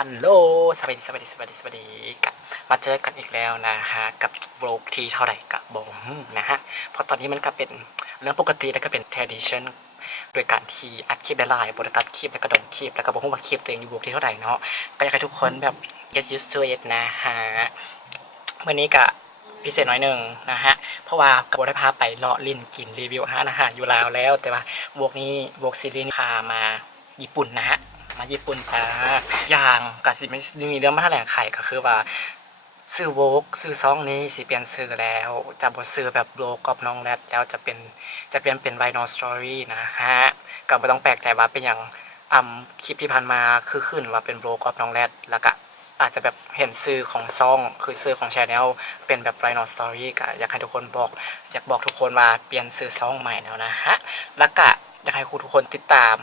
ฮัลโหลสวัสดีกับมาเจอกันอีกแล้วนะฮะกับโบล็อกที่เท่าไหร่กับบงนะฮะเพราะตอนนี้มันก็เป็นเรื่องปกติแล้วก็เป็น tradition โดยการที่อัดคลิปได้หลายบทตัดคลิปแล้วก็ดงคลิปแล้วก็บอกว่าคลิปตัวเองอยู่บล็อกที่เท่าไหร่เนาะก็อยากให้ทุกคนแบบ get used to it นะฮะวันนี้ก็พิเศษน้อยหนึ่งนะฮะเพราะว่ากับได้พาไปเลาะลิ้นกินรีวิวอาหารอยู่แล้วแต่ว่าบล็อกนี้บล็อกซีรีส์พามาญี่ปุ่นนะฮะ มาญี่ปุ่นจ้าอย่างกสิไม่มีเรื่องมาแถลงไขก็คือว่าซื้อโวกซื้อซองนี้สิเปลี่ยนซื้อแล้วจะบ่ซื้อแบบโลกับน้องแรดแล้วจะเปลี่ยนเป็นไวโนสตอรี่นะฮะก็ไม่ต้องแปลกใจว่าเป็นอย่างคลิปที่ผ่านมาคือขึ้นว่าเป็นโลกับน้องแรดแล้วก็อาจจะแบบเห็นซื้อของซองคือซื้อของชาแนลเป็นแบบไวโนสตอรี่ก็อยากให้ทุกคนอยากบอกทุกคนว่าเปลี่ยนซื้อซองใหม่แล้วนะฮะแล้วก็อยากให้ทุกคนติดตาม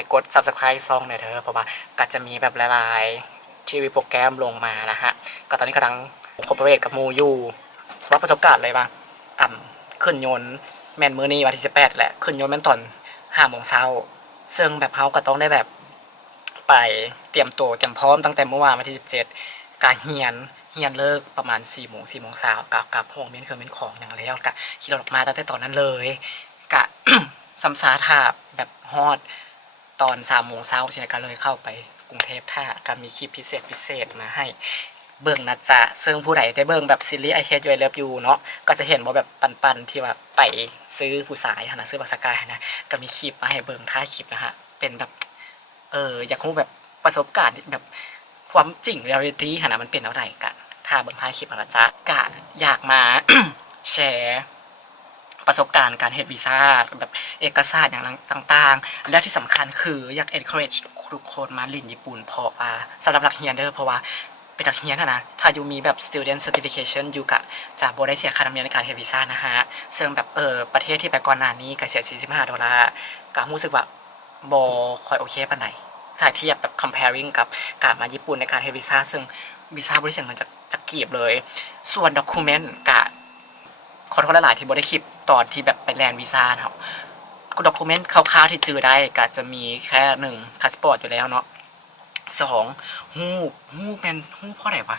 ไปกด subscribe ซองหน่อยเถอะเพราะว่าก็จะมีแบบหลายๆทีวีโปรแกรมลงมานะฮะก็ตอนนี้กำลังคอร์ปอเรทกับมูอยู่ว่าประสบการณ์เลยป่ะขึ้นยนต์แมนมือนี้วันที่18แหละขึ้นยนต์แม่นตอน5 โมงเช้าซึ่งแบบเฮาก็ต้องได้แบบไปเตรียมตัวเตรียมพร้อมตั้งแต่เมื่อวานวันที่17กะเฮียนเลิกประมาณ4 โมงเช้ากับห้องเมียนเครื่องเมียนของอย่างแล้วกะขี่รถออกมาตั้งแต่ตอนนั้นเลยกะ ซัมซาทาแบบฮอดตอน3 โมงเช้าชินก็เลยเข้าไปกรุงเทพท่าก็มีคลิปพิเศษมาให้เบิ่งนะจ๊ะซึ่งผู้ใดได้เบิ่งแบบซีรีส์ I Hate You I Love You เนาะก็จะเห็นว่าแบบปันที่ว่าไปซื้อผู้สายนะซื้อบักสกายนะก็มีคลิปมาให้เบิ่งท้ายคลิปนะฮะเป็นแบบอยากรู้แบบประสบการณ์แบบความจริงเรียลิตี้นะมันเป็นอะไรกันถ้าเบิ่งท้ายคลิปนะจ๊ะก็อยากมา แชร์ประสบการณ์การเฮ็ดวีซ่าแบบเอกสารอย่างต่างๆและที่สำคัญคืออยาก encourage ทุกคนมาเรียนญี่ปุ่นเพราะว่าสำหรับนักเรียนเด้อเพราะว่าเป็นนักเรียนนะถ้าอยู่มีแบบ student certification อยู่กะจะบ่ได้เสียค่าธรรมเนียมในการเฮ็ดวีซ่านะฮะซึ่งแบบประเทศที่ไปก่อนหน้านี้ก็เสีย$45ก็รู้สึกว่าบ่ค่อยโอเคปานใดถ้าเทียบแบบ comparing กับการมาญี่ปุ่นในการเฮ็ดวีซ่าซึ่งวีซ่าบ่ได้เสียเงินจากกีบเลยส่วน document กะขอโทษหลายๆที่บ่ได้คลิปตอนที่แบบไปแลนด์วีซ่าเนาะด็อกิเมนต์คร่าวๆที่จือได้ก็จะมีแค่1พาสปอร์ตอยู่แล้วเนาะ2ฮู้แม่นฮู้เพราะไหนวะ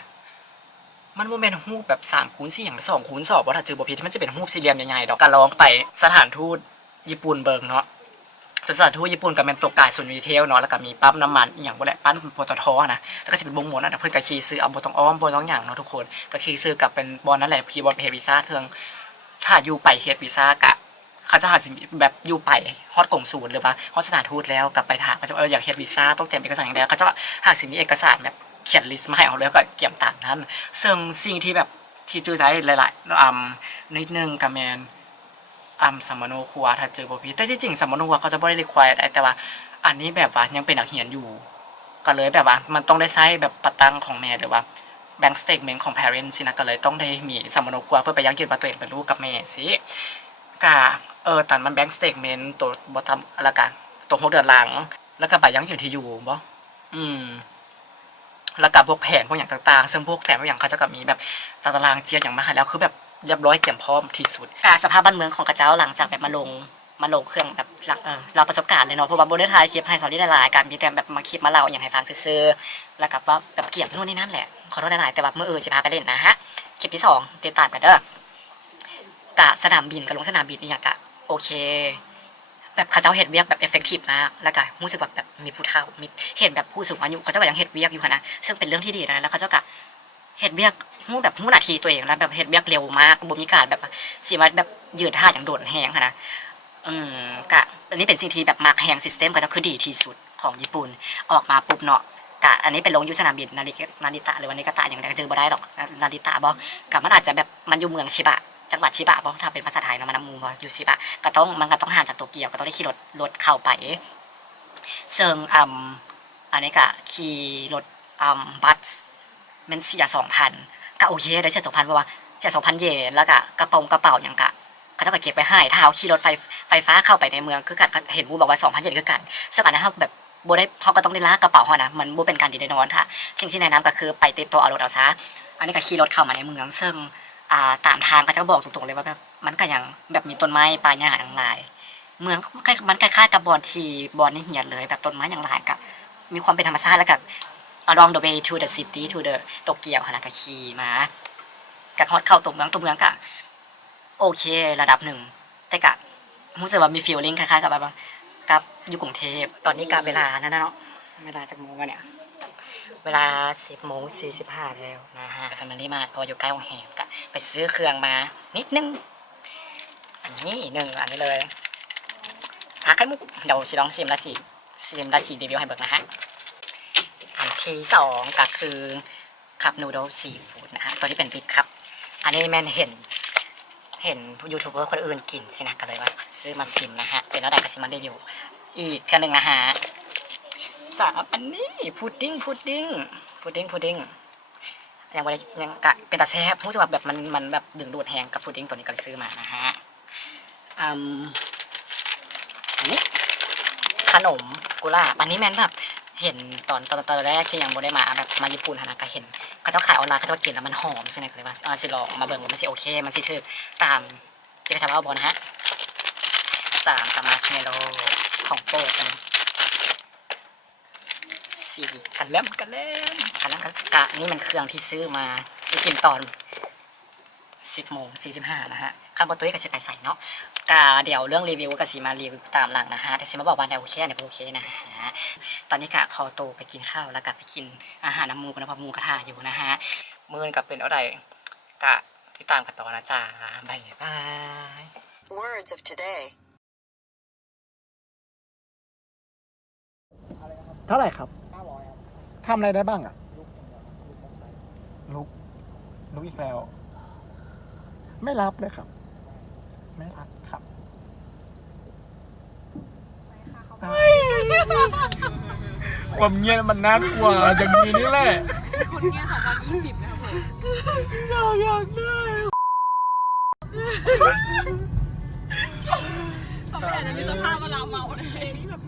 มันบ่แม่นฮู้แบบ3x4อย่าง2x2บ่ถ้าจือบ่ผิดมันจะเป็นฮู้สี่เหลี่ยมใหญ่ๆดอกก็ลองไปสถานทูตญี่ปุ่นเบิ่งเนาะสถานทูตญี่ปุ่นก็แม่นตกกายศูนย์ดีเทลเนาะแล้วก็มีปั๊มน้ำมันอีหยังบ่แหละปั๊มปตทนะแล้วก็สิเป็นวงหมุนเพิ่นก็ขี่ซื้อเอาบ่ต้องอ้อมบ่ต้องหยังเนาะทุกคนก็ขี่ซื้อกับเป็นบอนนั่นแหละพี่บอนเฮดวีซ่าเทิงถ้าอยู่ไปเฮ็ดวีซ่ากะเขาจะหาสิแบบอยู่ไปฮอดกงศูนย์หรือว่าฮอดสถานทูตแล้วกลับไปถามเขาจะอยากเฮ็ดวีซ่าต้องเตรียมเอกสารอย่างใดเขาจะหากสิมีเอกสารแบบเขียนลิสต์มาให้เอาแล้วก็เกี่ยมตามนั้นซึ่งสิ่งที่แบบที่จื้อใจหลายๆนิดนึงก็แม่นสัมมโนครัวถ้าเจอบ่ผิดแต่ที่จริงสัมมโนครัวเขาจะบ่ได้รีควายแต่ว่าอันนี้แบบว่ายังเป็นนักเรียนอยู่ก็เลยแบบว่ามันต้องได้ใช้แบบประตังของแม่หรือว่าbank statement ของ parents สินะก็เลยต้องได้มีสัมมโนครัวเพื่อไปยักยืนว่าตัวเองเป็นลูกกับแม่สิกะตอนมัน bank statement ตัวบ่ทำแล้วกันตัว6 เดือนหลังแล้วก็ใบยักยืนที่อยู่บ่แล้วก็พวกแผนพวกอย่างต่างๆซึ่งพวกแผนพวกอย่างเขาจะก็มีแบบตารางเจียอย่างมาให้แล้วคือแบบเรียบร้อยเตรียมพร้อมที่สุดสภาพบ้านเมืองของกระเจ้าหลังจากแบบมาลงเครื่องแบบเราประสบการณ์เลยเนาะเพราะว่าบ่ได้ถ่ายคลิปให้สอนที่หลายๆการมีแต่แบบมาคลิปมาเล่าอย่างให้ฟังซื่อๆแล้วก็ว่าแบบเกี่ยวนู่นนี่นั่นแหละขอโทษหลายๆแต่ว่ามื้ออื่นสิพาไปเล่นนะฮะคลิปที่2ติดตามกันเด้อกะสนามบินกับลงสนามบินนี่หยังกะโอเคแบบเขาเจ้าเฮ็ดเวียกแบบเอฟเฟคทีฟมากแล้วก็รู้สึกแบบมีผู้เฒ่ามีเห็นแบบผู้สูงอายุเขาเจ้าก็ยังเฮ็ดเวียกอยู่นะซึ่งเป็นเรื่องที่ดีนะแล้วเขาเจ้าก็เฮ็ดเวียกฮู้หน้าที่ตัวเองแล้วแบบเฮ็ดเวียกเร็วมากบ่มีการแบบสิมาแบบยืดท่าอย่างโดดแฮงนะกะอันนี้เป็นสิ่งที่แบบมาร์คแฮงซิสเต็มก็จะคือดีที่สุดของญี่ปุ่นออกมาปุ๊บเนาะกะอันนี้เป็นลงอยู่สนามบินนาริตะหรือว่านิกาตะอย่างใดก็จือบ่ได้ดอกนาริตะบ่กะมันอาจจะแบบมันอยู่เมืองชิบะจังหวัดชิบะบ่ถ้าเป็นภาษาไทยเนาะมันนำมูบ่อยู่ชิบะมันก็ต้องห่างจากโตเกียวก็ต้องได้ขี่รถเข้าไปซึ่งอันนี้ก็ขี่รถบัสมันเสีย 2,000 ก็โอเคได้เสีย 2,000 เพราะว่าเสีย 2,000 เยนแล้วก็กระเป๋าอย่างกะเขาจะก็เก็บไว้ให้ถ้าเอาขี่รถไฟฟ้าเข้าไปในเมืองคือกันเห็นบูบอกว่า 2,000 เยนคือกันซึ่งอันนั้นเฮาแบบบ่ได้เฮาก็ต้องได้ลากกระเป๋าเฮานะมันบ่เป็นการดีแน่นอนค่ะสิ่งที่แนะนำก็คือไปติดตัวเอารถเอาซะอันนี้ก็ขี่รถเข้ามาในเมืองซึ่งตามทางก็จะบอกตรงๆเลยว่าแบบมันก็ยังแบบมีต้นไม้ป่าหญ้าหลายเมืองมันคล้ายๆกับบอนที่บอนในเหียนเลยแบบต้นไม้อย่างหลายก็มีความเป็นธรรมชาติแล้วก็ along the way to the city to the โตเกียวค่ะนะก็ขี่มากะฮอดเข้าตัวเมืองกะโอเคระดับหนึ่งแต่กะรู้สึกว่ามี feeling คล้ายๆกับแบบว่ากับอยู่กรุงเทพตอนนี้กะเวลานั่นนะเนาะเวลาจากโมงวะเนี่ยเวลา 10:45 แล้วนะฮะแฟมิลี่มาพออยู่ใกล้โรงแรมกะไปซื้อเครื่องมานิดนึงอันนี้หนึ่งอันนี้เลยชาไข่มุกเดี๋ยวชิลองซิมละสิรีวิวให้เบิกนะฮะอันที่สองก็คือคัพนูโดลซีฟู้ดนะฮะตัวนี้เป็นบิ๊กคัพอันนี้แม่นเห็นยูทูบเบอร์คนอื่นกินสินะก็เลยว่าซื้อมาซิมนะฮะเป็นแล้วได้ก็ซิมมารีวิวอีกแค่หนึ่งนะฮะสามอันนี้พุดดิ้งยังไม่ได้ยังกะเป็นตาแซ่บรู้สึกว่าแบบมันแบบดึงดูดแหงกับพุดดิ้งตัวนี้ก็เลยซื้อมานะฮะอันนี้ขนมกุหลาบอันนี้แม่นแบบเห็นตอนแรกที่ยังบ่ได้มาแบบมาญี่ปุ่นนะก็เห็นเขาเจ้าขายออนไลน์เขาเจ้ากินแล้วมันหอมใช่ไหมก็เลยว่าสิลองมาเบิ่งว่ามันสิโอเคมันสิถูกตามที่เขาจะเอาบอกนะฮะ3กับมาร์ชเมลโล่ของโปรดอันนี้4กันแล้วกะนี่มันเครื่องที่ซื้อมาสิกินตอน 10:45 นะฮะขั้นบนตัวนี้ก็จะไปใส่เนาะเดี๋ยวเรื่องรีวิวก็สิมารีวิวตามหลังนะฮะแต่สิมาบอกว่าแนวโอเคเนี่ยโอเคนะฮะตอนนี้กะขอตัวไปกินข้าวแล้วก็ไปกินอาหารน้ำมูกนะเพราะมูกระทะอยู่นะฮะมื้อกับเป็นอะไรกะที่ตามกันต่อนะจ๊ะบายบาย Words of today. เท่าไหร่ครับทำอะไรได้บ้างอ่ะลุกอีกแล้ว ไม่รับเลยครับ ไม่รับครับความเงียบมันน่ากลัวอย่างนี้นี่แหละ คนเงี้ย2020นะครับผม อยากได้ เขาไม่อยากจะมีสภาพเวลาเมาเลยแบบ